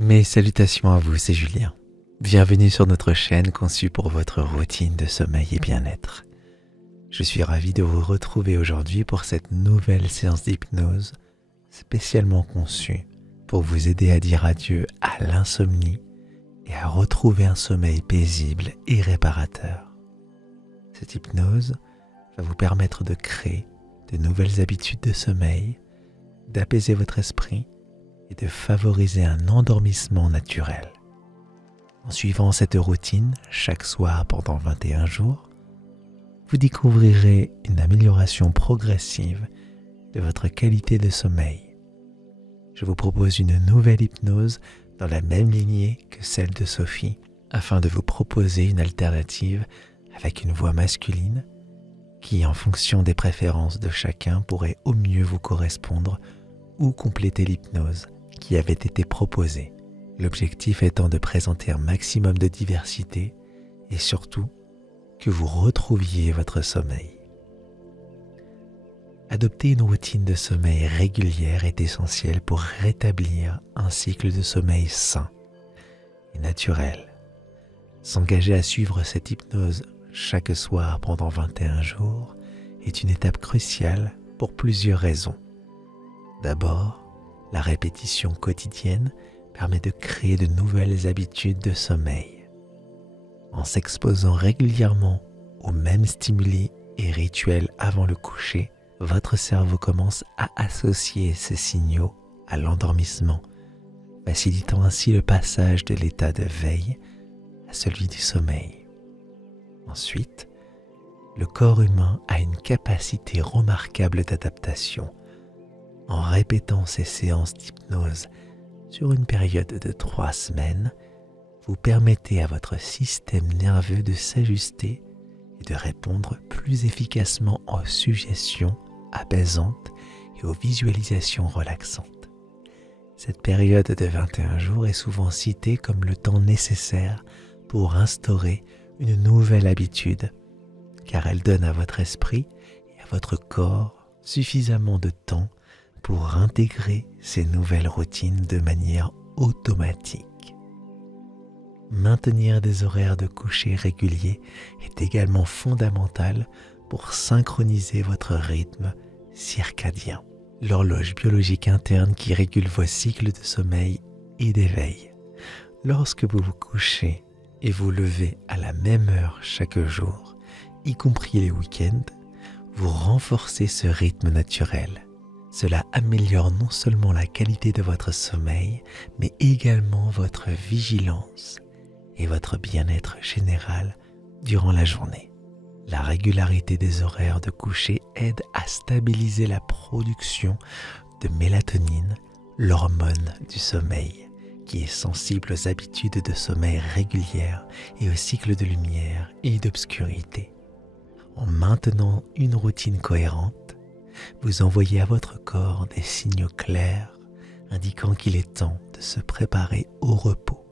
Mes salutations à vous, c'est Julien. Bienvenue sur notre chaîne conçue pour votre routine de sommeil et bien-être. Je suis ravi de vous retrouver aujourd'hui pour cette nouvelle séance d'hypnose spécialement conçue pour vous aider à dire adieu à l'insomnie et à retrouver un sommeil paisible et réparateur. Cette hypnose va vous permettre de créer de nouvelles habitudes de sommeil, d'apaiser votre esprit et de favoriser un endormissement naturel. En suivant cette routine chaque soir pendant 21 jours, vous découvrirez une amélioration progressive de votre qualité de sommeil. Je vous propose une nouvelle hypnose dans la même lignée que celle de Sophie, afin de vous proposer une alternative avec une voix masculine qui, en fonction des préférences de chacun, pourrait au mieux vous correspondre ou compléter l'hypnose qui avait été proposée. L'objectif étant de présenter un maximum de diversité et surtout que vous retrouviez votre sommeil. Adopter une routine de sommeil régulière est essentiel pour rétablir un cycle de sommeil sain et naturel. S'engager à suivre cette hypnose chaque soir pendant 21 jours est une étape cruciale pour plusieurs raisons. D'abord, la répétition quotidienne permet de créer de nouvelles habitudes de sommeil. En s'exposant régulièrement aux mêmes stimuli et rituels avant le coucher, votre cerveau commence à associer ces signaux à l'endormissement, facilitant ainsi le passage de l'état de veille à celui du sommeil. Ensuite, le corps humain a une capacité remarquable d'adaptation. En répétant ces séances d'hypnose sur une période de 3 semaines, vous permettez à votre système nerveux de s'ajuster et de répondre plus efficacement aux suggestions apaisantes et aux visualisations relaxantes. Cette période de 21 jours est souvent citée comme le temps nécessaire pour instaurer une nouvelle habitude, car elle donne à votre esprit et à votre corps suffisamment de temps pour intégrer ces nouvelles routines de manière automatique. Maintenir des horaires de coucher réguliers est également fondamental pour synchroniser votre rythme circadien, l'horloge biologique interne qui régule vos cycles de sommeil et d'éveil. Lorsque vous vous couchez et vous levez à la même heure chaque jour, y compris les week-ends, vous renforcez ce rythme naturel. Cela améliore non seulement la qualité de votre sommeil, mais également votre vigilance et votre bien-être général durant la journée. La régularité des horaires de coucher aide à stabiliser la production de mélatonine, l'hormone du sommeil, qui est sensible aux habitudes de sommeil régulières et aux cycles de lumière et d'obscurité. En maintenant une routine cohérente, vous envoyez à votre corps des signaux clairs indiquant qu'il est temps de se préparer au repos,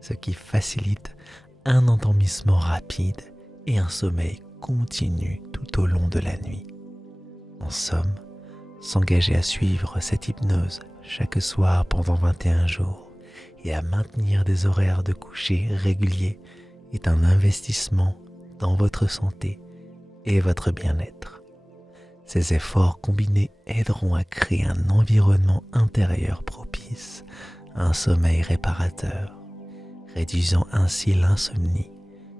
ce qui facilite un endormissement rapide et un sommeil continu tout au long de la nuit. En somme, s'engager à suivre cette hypnose chaque soir pendant 21 jours et à maintenir des horaires de coucher réguliers est un investissement dans votre santé et votre bien-être. Ces efforts combinés aideront à créer un environnement intérieur propice à un sommeil réparateur, réduisant ainsi l'insomnie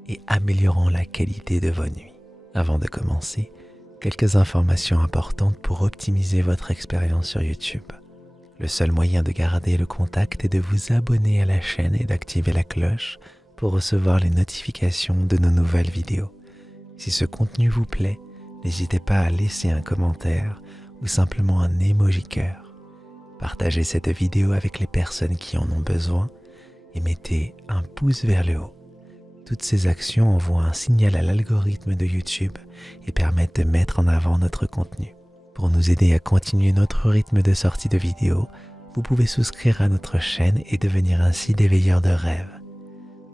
et améliorant la qualité de vos nuits. Avant de commencer, quelques informations importantes pour optimiser votre expérience sur YouTube. Le seul moyen de garder le contact est de vous abonner à la chaîne et d'activer la cloche pour recevoir les notifications de nos nouvelles vidéos. Si ce contenu vous plaît, n'hésitez pas à laisser un commentaire ou simplement un emoji cœur. Partagez cette vidéo avec les personnes qui en ont besoin et mettez un pouce vers le haut. Toutes ces actions envoient un signal à l'algorithme de YouTube et permettent de mettre en avant notre contenu. Pour nous aider à continuer notre rythme de sortie de vidéos, vous pouvez souscrire à notre chaîne et devenir ainsi des veilleurs de rêve.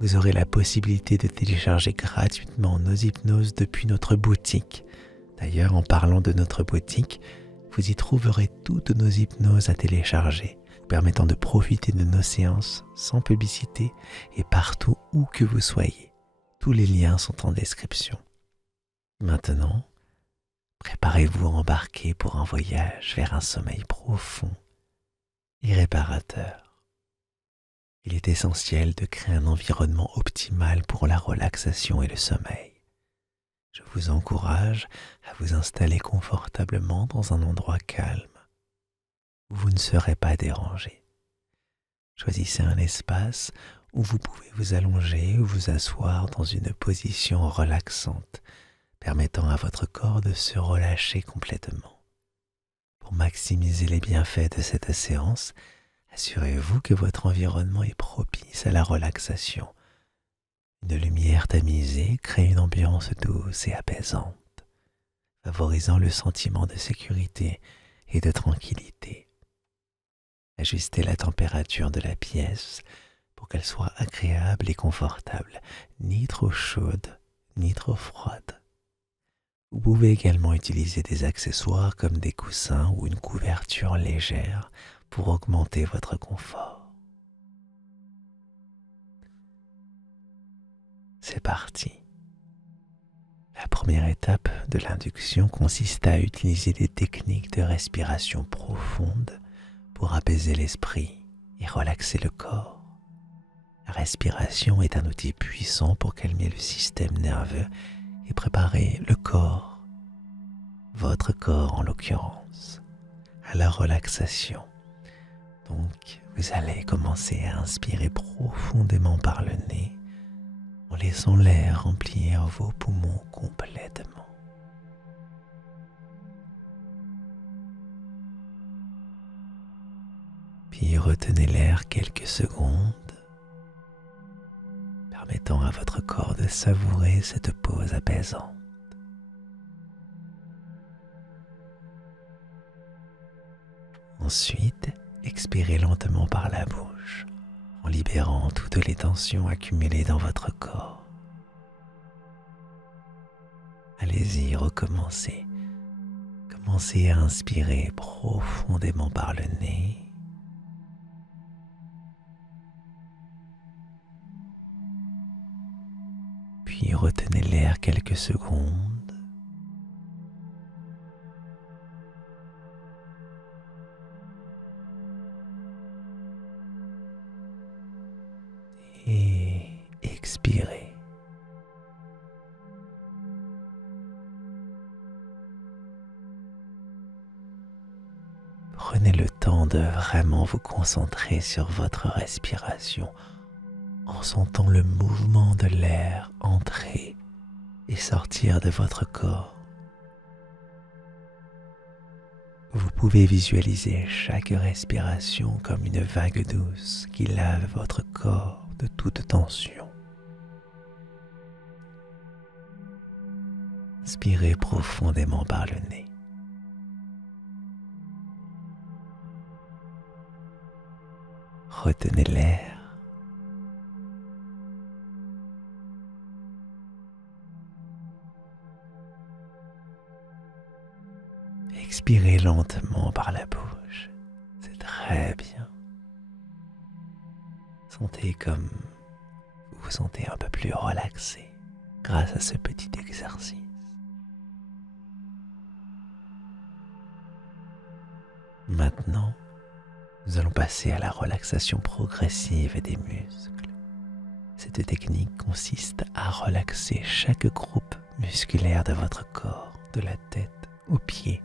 Vous aurez la possibilité de télécharger gratuitement nos hypnoses depuis notre boutique. D'ailleurs, en parlant de notre boutique, vous y trouverez toutes nos hypnoses à télécharger, permettant de profiter de nos séances sans publicité et partout où que vous soyez. Tous les liens sont en description. Maintenant, préparez-vous à embarquer pour un voyage vers un sommeil profond et réparateur. Il est essentiel de créer un environnement optimal pour la relaxation et le sommeil. Je vous encourage à vous installer confortablement dans un endroit calme où vous ne serez pas dérangé. Choisissez un espace où vous pouvez vous allonger ou vous asseoir dans une position relaxante, permettant à votre corps de se relâcher complètement. Pour maximiser les bienfaits de cette séance, assurez-vous que votre environnement est propice à la relaxation. Une lumière tamisée crée une ambiance douce et apaisante, favorisant le sentiment de sécurité et de tranquillité. Ajustez la température de la pièce pour qu'elle soit agréable et confortable, ni trop chaude, ni trop froide. Vous pouvez également utiliser des accessoires comme des coussins ou une couverture légère pour augmenter votre confort. C'est parti. La première étape de l'induction consiste à utiliser des techniques de respiration profonde pour apaiser l'esprit et relaxer le corps. La respiration est un outil puissant pour calmer le système nerveux et préparer le corps, votre corps en l'occurrence, à la relaxation. Donc, vous allez commencer à inspirer profondément par le nez en laissant l'air remplir vos poumons complètement. Puis retenez l'air quelques secondes, permettant à votre corps de savourer cette pause apaisante. Ensuite, expirez lentement par la bouche, en libérant toutes les tensions accumulées dans votre corps. Allez-y, recommencez. Commencez à inspirer profondément par le nez. Puis retenez l'air quelques secondes. Et expirez. Prenez le temps de vraiment vous concentrer sur votre respiration en sentant le mouvement de l'air entrer et sortir de votre corps. Vous pouvez visualiser chaque respiration comme une vague douce qui lave votre corps de toute tension. Inspirez profondément par le nez. Retenez l'air. Expirez lentement par la bouche. C'est très bien. Sentez comme vous vous sentez un peu plus relaxé grâce à ce petit exercice. Maintenant, nous allons passer à la relaxation progressive des muscles. Cette technique consiste à relaxer chaque groupe musculaire de votre corps, de la tête aux pieds,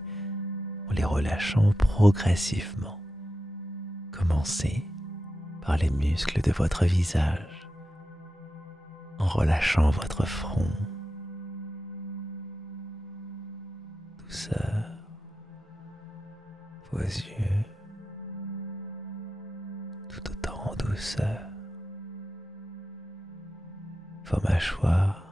en les relâchant progressivement. Commencez par les muscles de votre visage, en relâchant votre front, douceur, vos yeux, tout autant en douceur, vos mâchoires.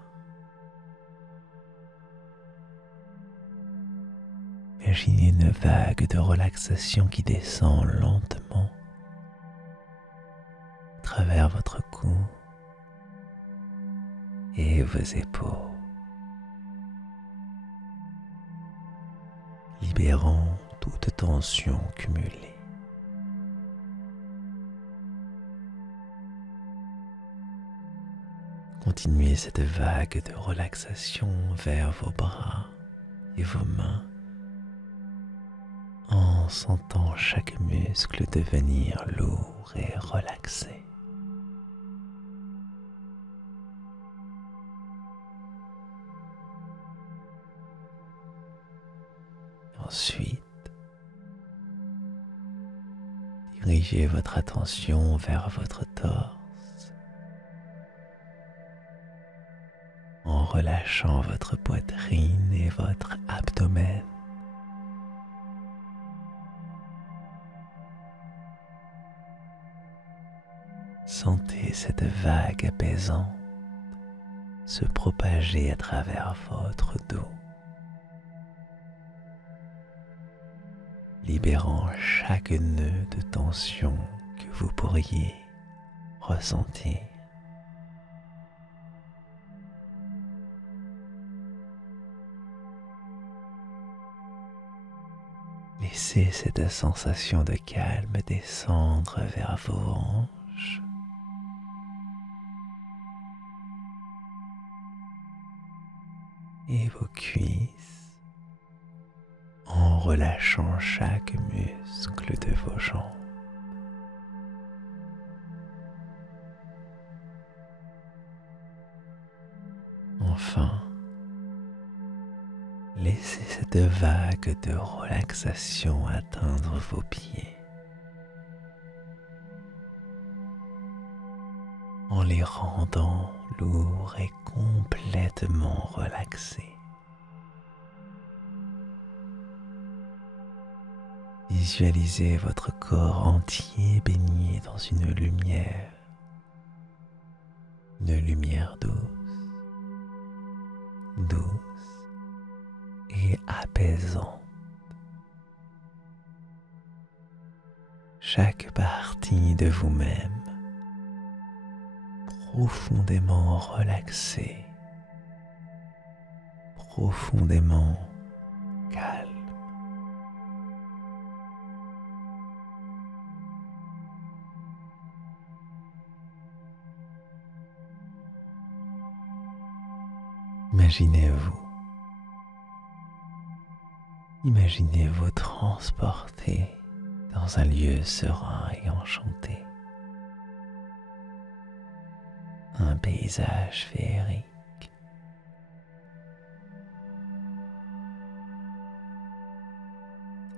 Imaginez une vague de relaxation qui descend lentement à travers votre cou et vos épaules, libérant toute tension cumulée. Continuez cette vague de relaxation vers vos bras et vos mains en sentant chaque muscle devenir lourd et relaxé. Ensuite, dirigez votre attention vers votre torse en relâchant votre poitrine et votre abdomen. Sentez cette vague apaisante se propager à travers votre dos, libérant chaque nœud de tension que vous pourriez ressentir. Laissez cette sensation de calme descendre vers vos hanches, et vos cuisses en relâchant chaque muscle de vos jambes. Enfin, laissez cette vague de relaxation atteindre vos pieds en les rendant lourds et complètement relaxés. Visualisez votre corps entier baigné dans une lumière douce et apaisante. Chaque partie de vous-même profondément relaxée, profondément calme. Imaginez-vous transporté dans un lieu serein et enchanté. Un paysage féerique.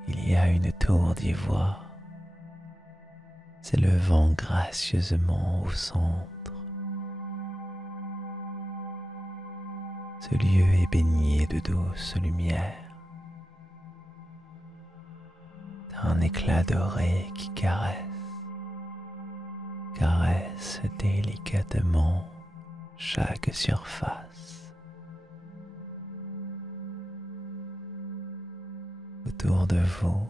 Il y a une tour d'ivoire s'élevant gracieusement au centre. Ce lieu est baigné de douce lumière, d'un éclat doré qui caresse délicatement chaque surface. Autour de vous,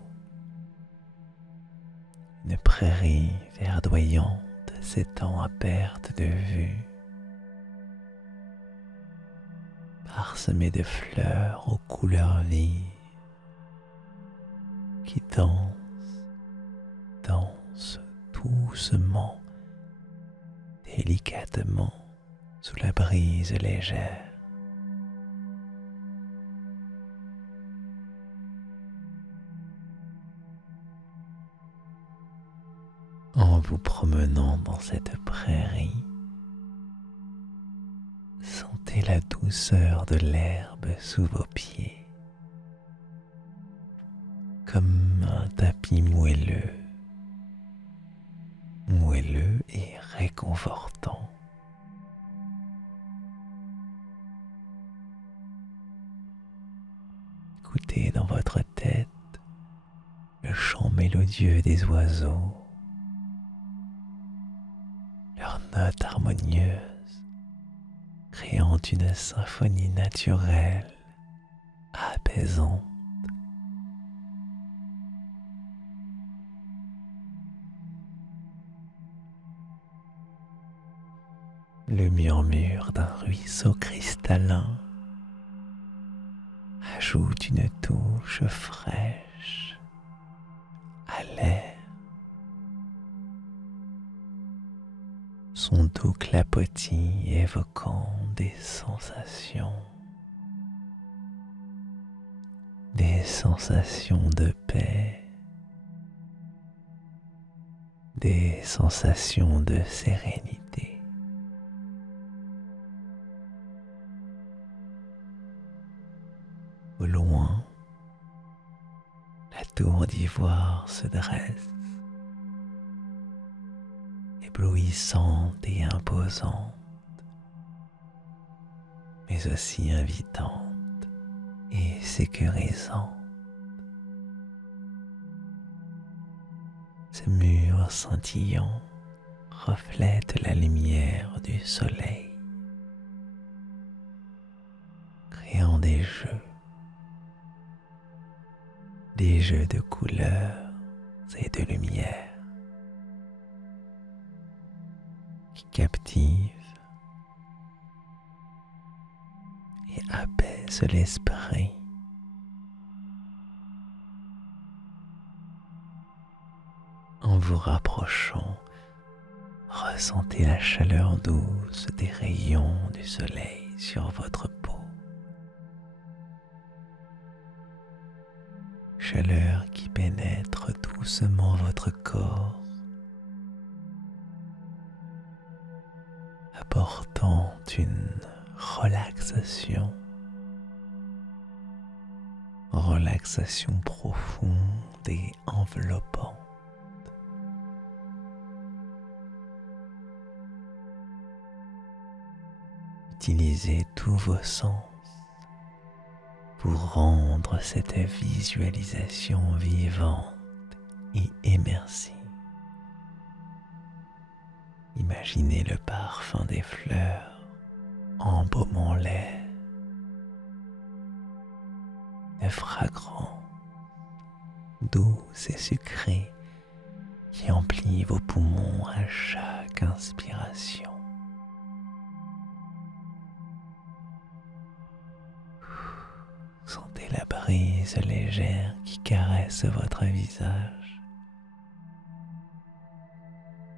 une prairie verdoyante s'étend à perte de vue, parsemée de fleurs aux couleurs vives qui dansent doucement, délicatement sous la brise légère. En vous promenant dans cette prairie, sentez la douceur de l'herbe sous vos pieds, comme un tapis moelleux et réconfortant. Écoutez dans votre tête le chant mélodieux des oiseaux, leurs notes harmonieuses, créant une symphonie naturelle, apaisante. Le murmure d'un ruisseau cristallin ajoute une touche fraîche à l'air. son doux clapotis évoquant des sensations de paix, des sensations de sérénité. Au loin, la tour d'ivoire se dresse, éblouissante et imposante, mais aussi invitante et sécurisante. Ces murs scintillants reflètent la lumière du soleil, créant des jeux de couleurs et de lumière qui captivent et apaisent l'esprit. En vous rapprochant, ressentez la chaleur douce des rayons du soleil sur votre peau. Chaleur qui pénètre doucement votre corps, apportant une relaxation profonde et enveloppante. Utilisez tous vos sens pour rendre cette visualisation vivante et immersive. Imaginez le parfum des fleurs embaumant l'air, de fragrance douce et sucrée qui emplit vos poumons à chaque inspiration. Sentez la brise légère qui caresse votre visage,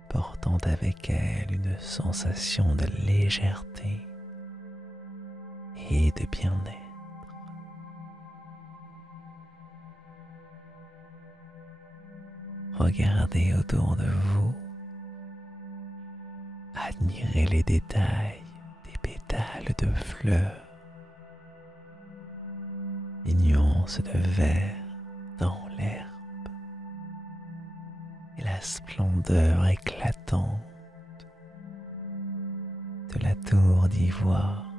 portant avec elle une sensation de légèreté et de bien-être. Regardez autour de vous, admirez les détails des pétales de fleurs, les nuances de vert dans l'herbe et la splendeur éclatante de la tour d'ivoire.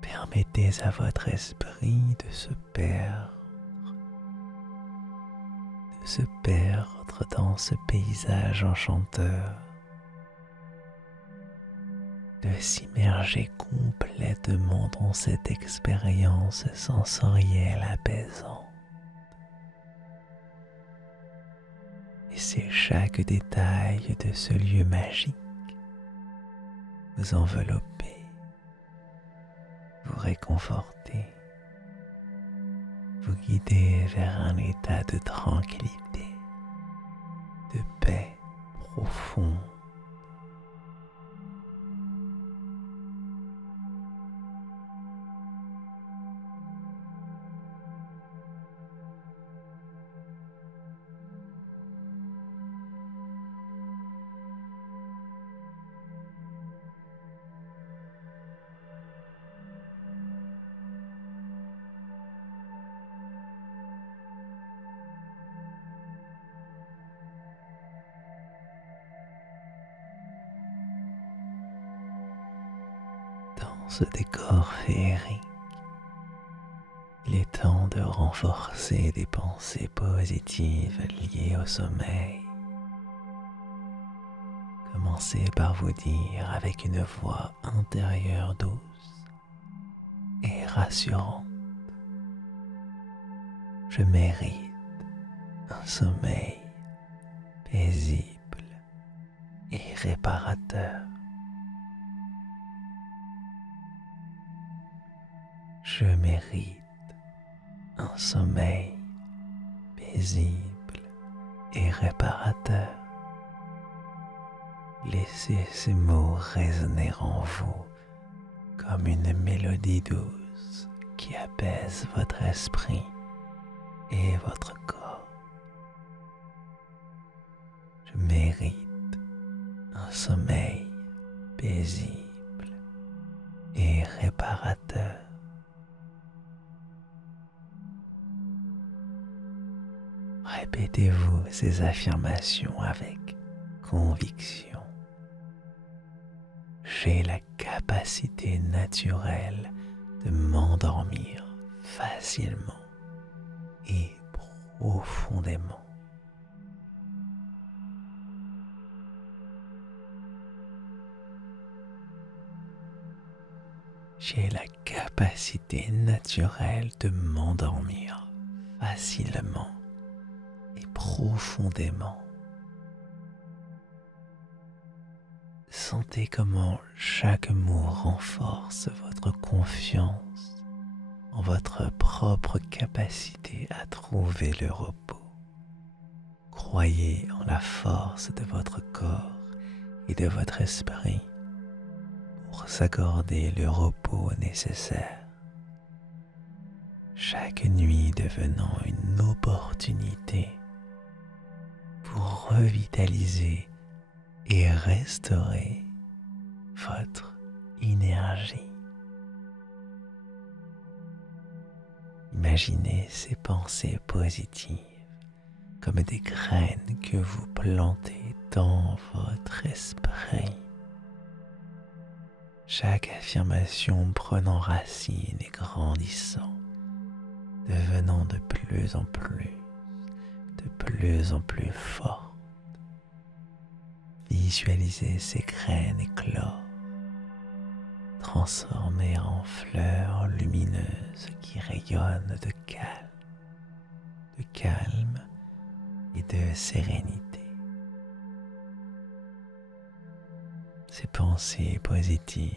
Permettez à votre esprit de se perdre dans ce paysage enchanteur, de s'immerger complètement dans cette expérience sensorielle apaisante. Laissez chaque détail de ce lieu magique vous envelopper, vous réconforter, vous guider vers un état de tranquillité, de paix profonde. Dans ce décor féerique, il est temps de renforcer des pensées positives liées au sommeil. Commencez par vous dire avec une voix intérieure douce et rassurante: je mérite un sommeil paisible et réparateur. Je mérite un sommeil paisible et réparateur. Laissez ces mots résonner en vous comme une mélodie douce qui apaise votre esprit et votre corps. Je mérite un sommeil paisible et réparateur. Répétez-vous ces affirmations avec conviction. J'ai la capacité naturelle de m'endormir facilement et profondément. J'ai la capacité naturelle de m'endormir facilement et profondément. Sentez comment chaque mot renforce votre confiance en votre propre capacité à trouver le repos. Croyez en la force de votre corps et de votre esprit pour s'accorder le repos nécessaire. Chaque nuit devenant une opportunité pour revitaliser et restaurer votre énergie. Imaginez ces pensées positives comme des graines que vous plantez dans votre esprit. Chaque affirmation prenant racine et grandissant, devenant de plus en plus forte. Visualisez ces graines éclore, transformées en fleurs lumineuses qui rayonnent de calme et de sérénité. Ces pensées positives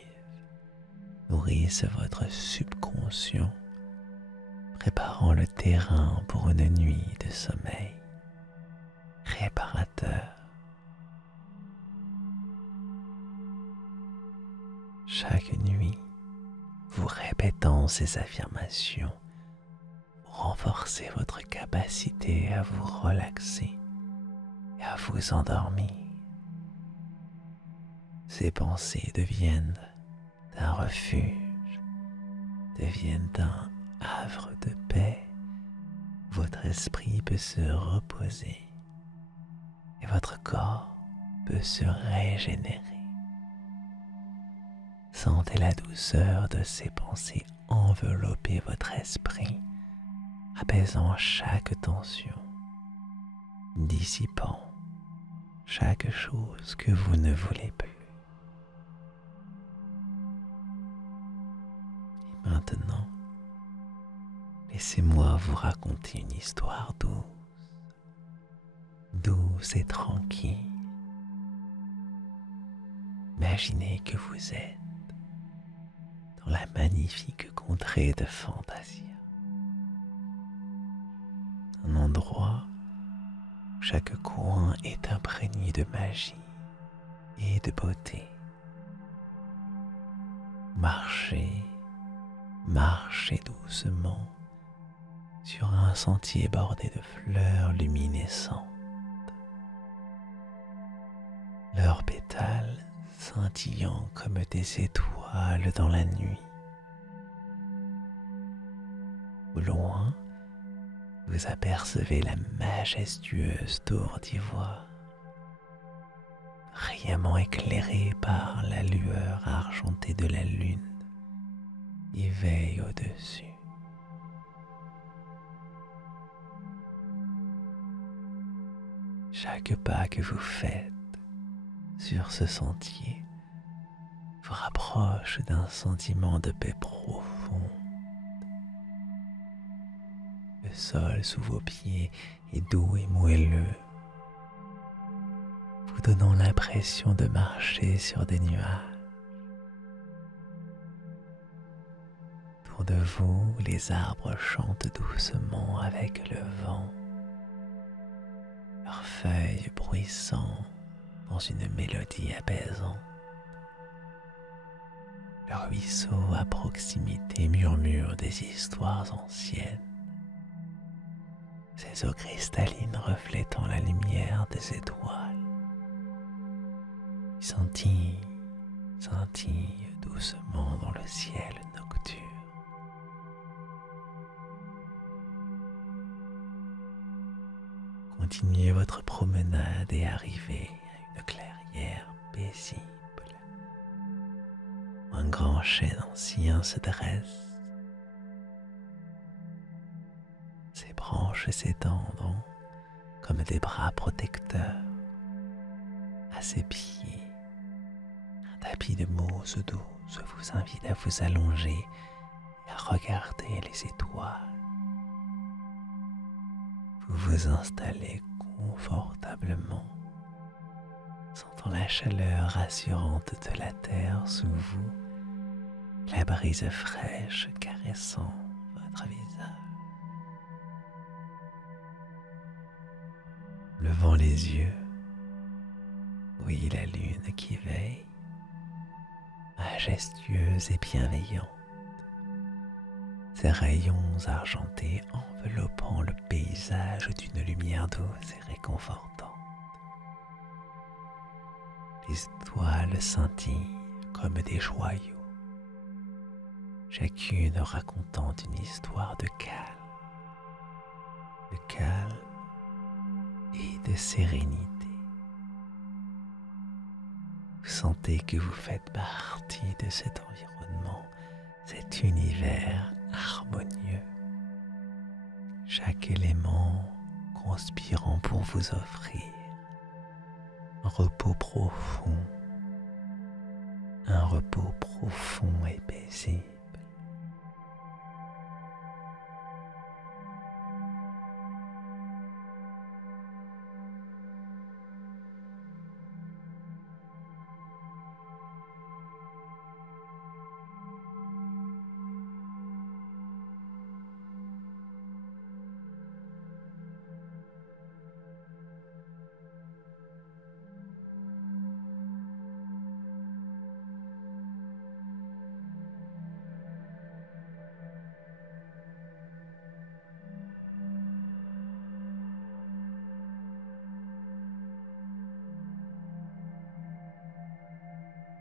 nourrissent votre subconscient, préparant le terrain pour une nuit de sommeil réparateur. Chaque nuit, vous répétant ces affirmations, vous renforcez votre capacité à vous relaxer et à vous endormir. Ces pensées deviennent un refuge, deviennent un havre de paix. Votre esprit peut se reposer et votre corps peut se régénérer. Sentez la douceur de ces pensées envelopper votre esprit, apaisant chaque tension, dissipant chaque chose que vous ne voulez plus. Et maintenant, laissez-moi vous raconter une histoire douce et tranquille. Imaginez que vous êtes dans la magnifique contrée de Fantasia. Un endroit où chaque coin est imprégné de magie et de beauté. Marchez doucement sur un sentier bordé de fleurs luminescentes. Leurs pétales scintillant comme des étoiles dans la nuit. Au loin, vous apercevez la majestueuse tour d'ivoire, brillamment éclairée par la lueur argentée de la lune qui veille au-dessus. Chaque pas que vous faites sur ce sentier vous rapproche d'un sentiment de paix profond. Le sol sous vos pieds est doux et moelleux, vous donnant l'impression de marcher sur des nuages. Autour de vous, les arbres chantent doucement avec le vent, leurs feuilles bruissantes dans une mélodie apaisante. Le ruisseau à proximité murmure des histoires anciennes, ses eaux cristallines reflétant la lumière des étoiles. Il scintille doucement dans le ciel nocturne. Continuez votre promenade et arrivez à une clairière paisible. Un grand chêne ancien se dresse. Ses branches s'étendent comme des bras protecteurs. À ses pieds, un tapis de mousse douce vous invite à vous allonger et à regarder les étoiles. Vous vous installez confortablement, sentant la chaleur rassurante de la terre sous vous, la brise fraîche caressant votre visage. Levant les yeux, oui, la lune qui veille, majestueuse et bienveillante, ses rayons argentés enveloppant le paysage d'une lumière douce et réconfortante. Les étoiles scintillent comme des joyaux, chacune racontant une histoire de calme et de sérénité. Vous sentez que vous faites partie de cet environnement, cet univers harmonieux, chaque élément conspirant pour vous offrir un repos profond et paisible.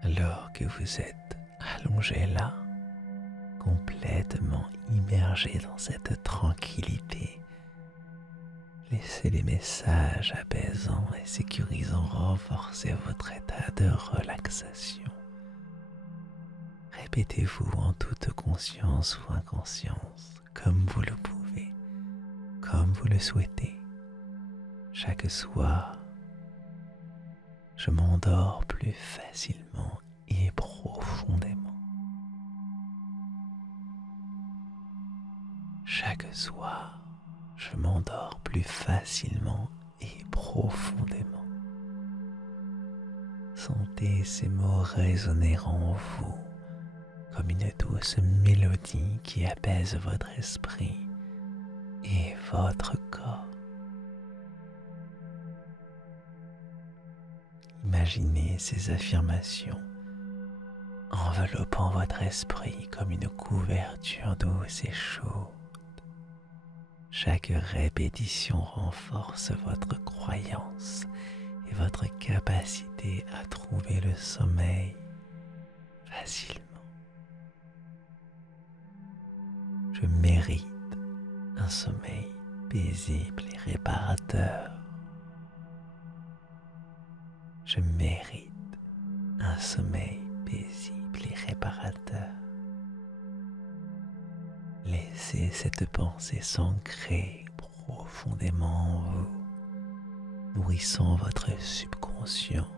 Alors que vous êtes allongé là, complètement immergé dans cette tranquillité, laissez les messages apaisants et sécurisants renforcer votre état de relaxation. Répétez-vous en toute conscience ou inconscience, comme vous le pouvez, comme vous le souhaitez. Chaque soir, je m'endors plus facilement et profondément. Chaque soir, je m'endors plus facilement et profondément. Sentez ces mots résonner en vous comme une douce mélodie qui apaise votre esprit et votre corps. Imaginez ces affirmations enveloppant votre esprit comme une couverture douce et chaude. Chaque répétition renforce votre croyance et votre capacité à trouver le sommeil facilement. Je mérite un sommeil paisible et réparateur. Je mérite un sommeil paisible et réparateur. Laissez cette pensée s'ancrer profondément en vous, nourrissant votre subconscient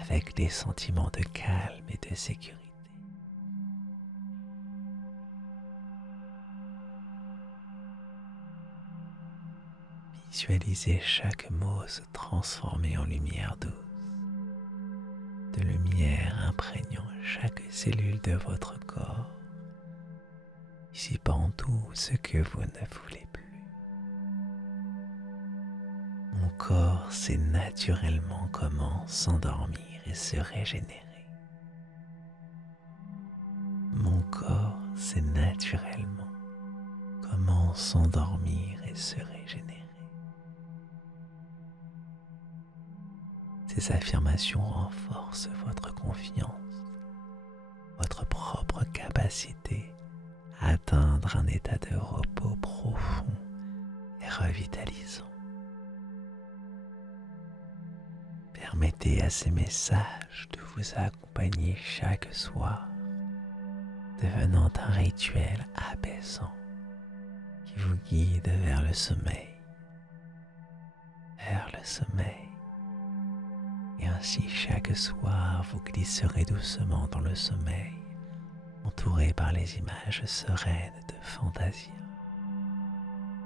avec des sentiments de calme et de sécurité. Visualisez chaque mot se transformer en lumière douce, de lumière imprégnant chaque cellule de votre corps, dissipant tout ce que vous ne voulez plus. Mon corps sait naturellement comment s'endormir et se régénérer. Mon corps sait naturellement comment s'endormir et se régénérer. Ces affirmations renforcent votre confiance, votre propre capacité à atteindre un état de repos profond et revitalisant. Permettez à ces messages de vous accompagner chaque soir, devenant un rituel apaisant qui vous guide vers le sommeil, et ainsi chaque soir vous glisserez doucement dans le sommeil, entouré par les images sereines de Fantasia,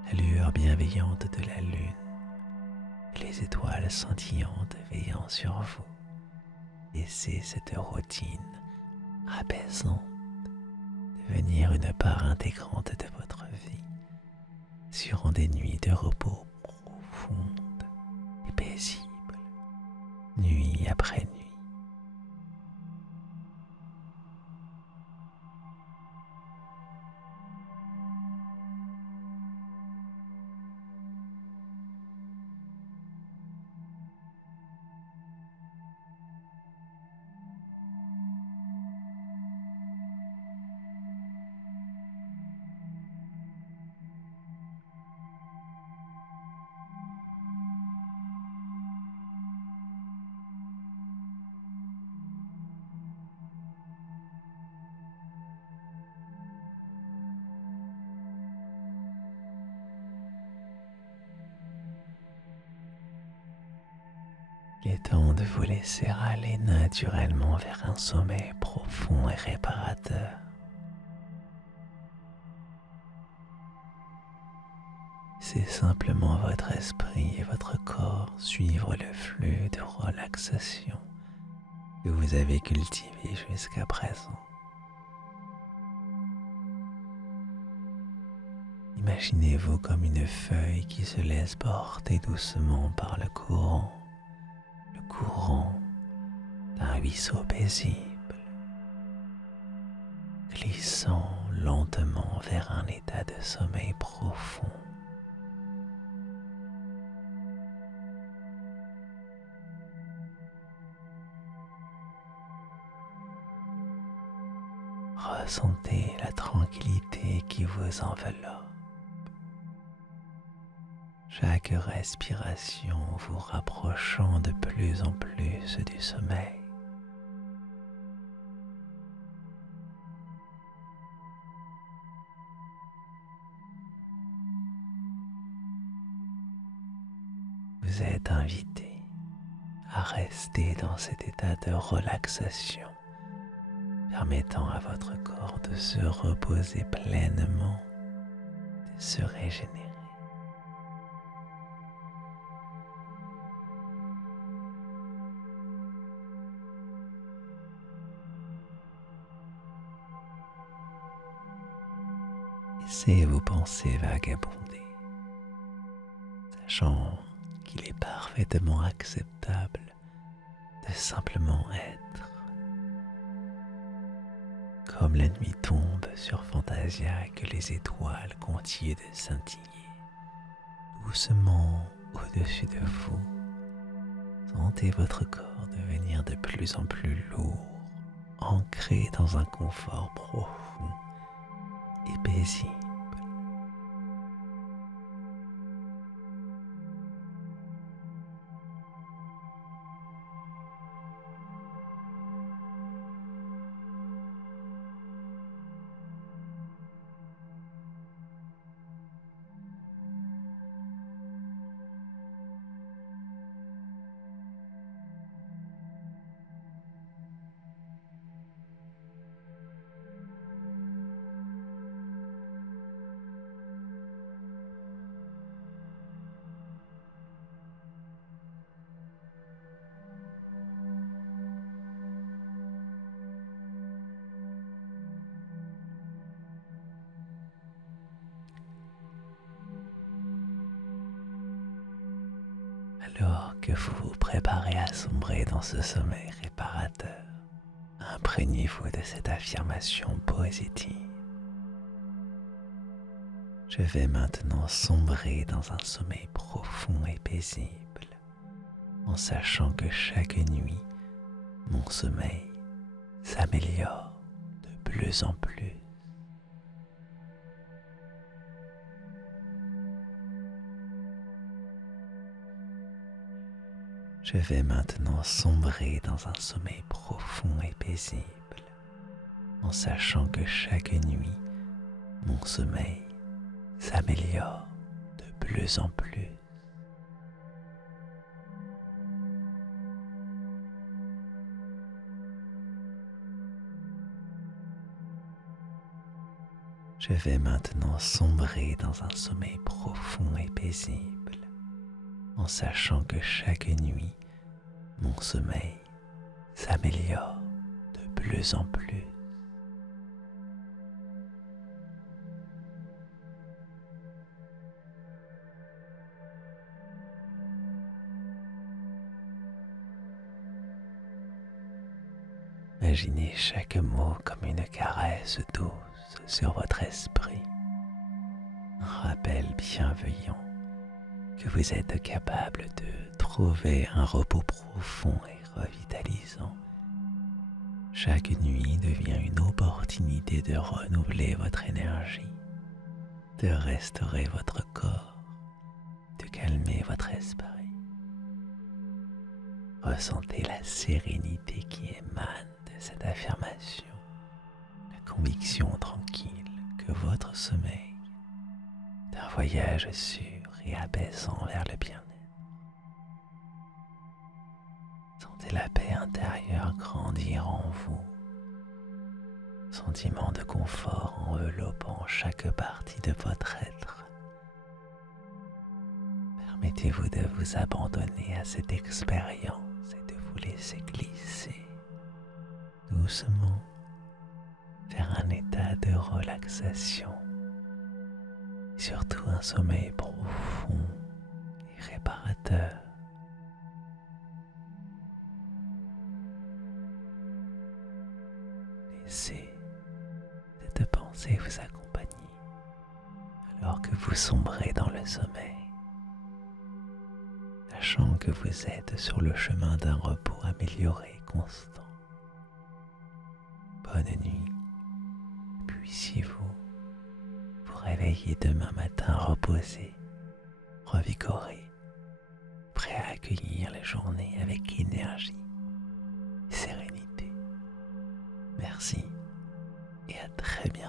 la lueur bienveillante de la lune, et les étoiles scintillantes veillant sur vous. Laissez cette routine apaisante devenir une part intégrante de votre vie, assurant des nuits de repos profondes et paisibles, nuit après nuit. Il est temps de vous laisser aller naturellement vers un sommeil profond et réparateur. C'est simplement votre esprit et votre corps suivre le flux de relaxation que vous avez cultivé jusqu'à présent. Imaginez-vous comme une feuille qui se laisse porter doucement par le courant d'un ruisseau paisible, glissant lentement vers un état de sommeil profond. Ressentez la tranquillité qui vous enveloppe. Chaque respiration vous rapprochant de plus en plus du sommeil. Vous êtes invité à rester dans cet état de relaxation, permettant à votre corps de se reposer pleinement, de se régénérer. Laissez vos pensées vagabonder, sachant qu'il est parfaitement acceptable de simplement être. Comme la nuit tombe sur Fantasia et que les étoiles continuent de scintiller doucement au-dessus de vous, sentez votre corps devenir de plus en plus lourd, ancré dans un confort profond et paisible. Alors que vous vous préparez à sombrer dans ce sommeil réparateur, imprégnez-vous de cette affirmation positive. Je vais maintenant sombrer dans un sommeil profond et paisible, en sachant que chaque nuit, mon sommeil s'améliore de plus en plus. Je vais maintenant sombrer dans un sommeil profond et paisible, en sachant que chaque nuit, mon sommeil s'améliore de plus en plus. Je vais maintenant sombrer dans un sommeil profond et paisible, en sachant que chaque nuit, mon sommeil s'améliore de plus en plus. Imaginez chaque mot comme une caresse douce sur votre esprit, un rappel bienveillant que vous êtes capable de trouver un repos profond et revitalisant. Chaque nuit devient une opportunité de renouveler votre énergie, de restaurer votre corps, de calmer votre esprit. Ressentez la sérénité qui émane de cette affirmation, la conviction tranquille que votre sommeil est un voyage sûr et apaisant vers le bien-être. Sentez la paix intérieure grandir en vous, sentiment de confort enveloppant chaque partie de votre être. Permettez-vous de vous abandonner à cette expérience et de vous laisser glisser doucement vers un état de relaxation, et surtout un sommeil profond et réparateur. Laissez cette pensée vous accompagner alors que vous sombrez dans le sommeil, sachant que vous êtes sur le chemin d'un repos amélioré et constant. Bonne nuit, puissiez-vous vous réveiller demain matin reposé, revigoré, prêt à accueillir la journée avec énergie et sérénité. Merci et à très bientôt.